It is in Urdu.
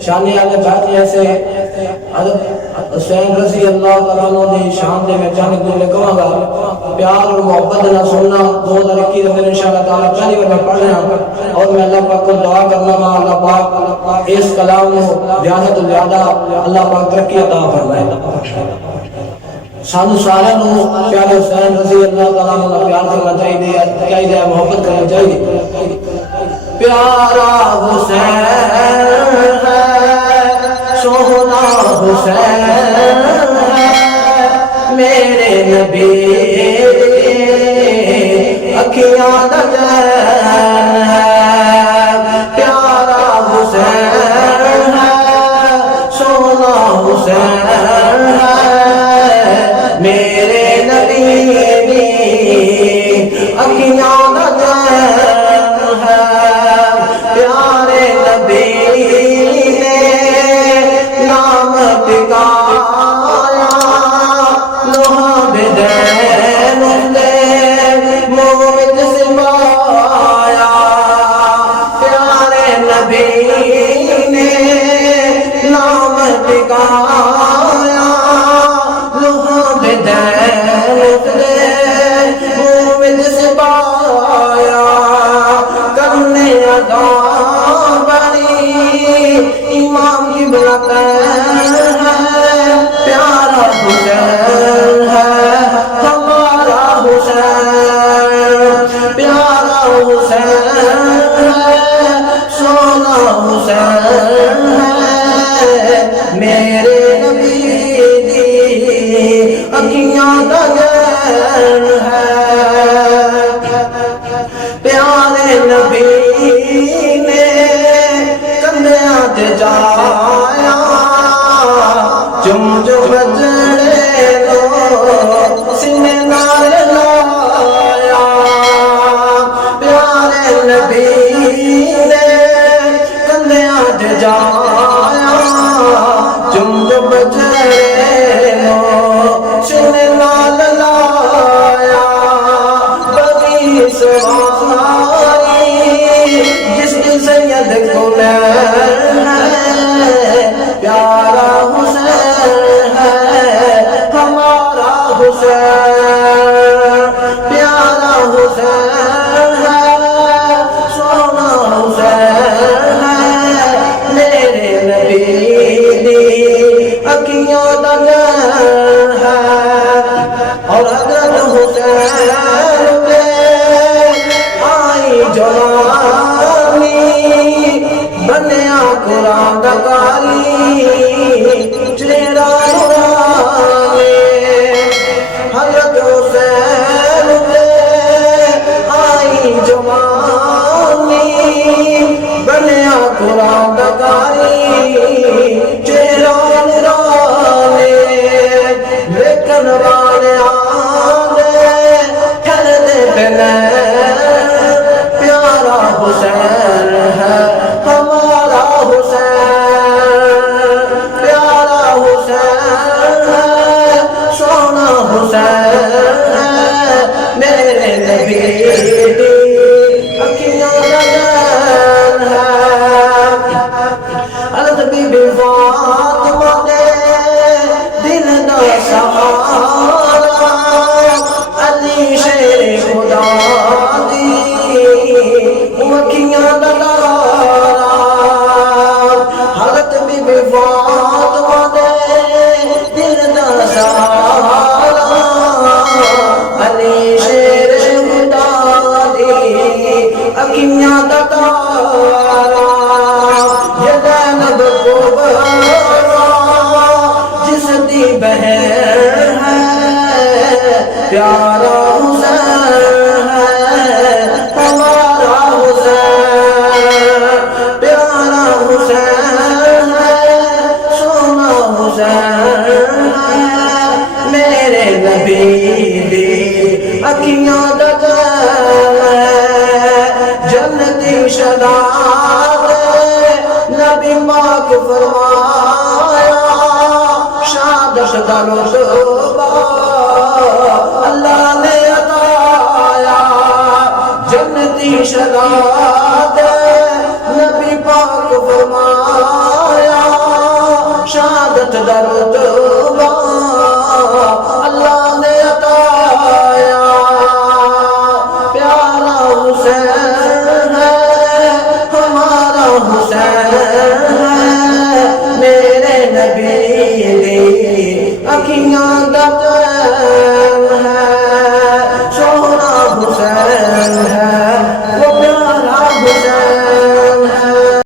شان والے بات ایسے حضرت حسین رضی اللہ تعالیٰ عنہ دی شان دے میں جانے کو لکھواں گا پیار اور محبت نہ سننا 2021 میں انشاءاللہ تعالیٰ پہلی بار میں پڑھ رہا ہوں اور میں اللہ پاک کو دعا کرنا گا اللہ پاک اس کلام کو زیادہ تو زیادہ اللہ پاک ترقی عطا فرمائے سانو سارا نو پیارے حسین رضی اللہ تعالیٰ عنہ پیار کرنا چاہیے محبت کرنا چاہیے پیارا حسین ہے سونا حسین ہے میرے نبی اکھیاں دا چین ہے پیارا حسین ہے سونا حسین ہے میرے نبی اکھیاں دا چین ہے پیارے نبی نے نام ٹکایا لوہا بدین دے موت سمایا پیارے نبی نے نام ٹکایا لوہا بدین دے موت سمایا کرنے ادا بڑی امام کی بلکہ ہے پیارا حسین ہے ہمارا حسین پیارا حسین ہے سونا حسین ہے میرے نبی دی اکھیاں دا چین ہے پیارے نبی نے کندھیاں تے جایا چم چم بجڑے لو سینے نال لایا پیارے نبی نے کندھیاں تے جایا چم چم بجڑے لو سینے نال لایا بڑی سواری جس کی سید کلین ہے پیارا حسین ہے ہمارا حسین پیارا حسین ہے سونا حسین ہے میرے نبی دی اکھیاں دا چین ہے اور حضرت حسین پہ آئی جوانی بنیا قرآن دا قاری چہرہ نورانی حضرت حسین پہ آئی جوانی بنیا قرآن دا قاری چہرہ نورانی لیکن والے آنے ٹھل دے پہلے پیارا حسین ہے ہمارا حسین پیارا حسین ہے سونا حسین ہے میرے نبی دی اکھیاں دا چین ہے حضرت بی بی فاطمہ دے دل دا سہارا علی شیر خدا مکھیاں دا تارا حضرت بی بی فاطمہ دے دل دا سہارا علی شیر خدا دی اکھیاں دا تارا یہ زینب کبریٰ جس دی بہن ہے پیارا حسین ہے ہمارا حسین پیارا حسین ہے سونا حسین ہے میرے نبی دی اکھیاں دا چین ہے جنتی شداد نبی پاک فرمایا شہادت دا رتبہ اللہ نے عطایا جنتی شداد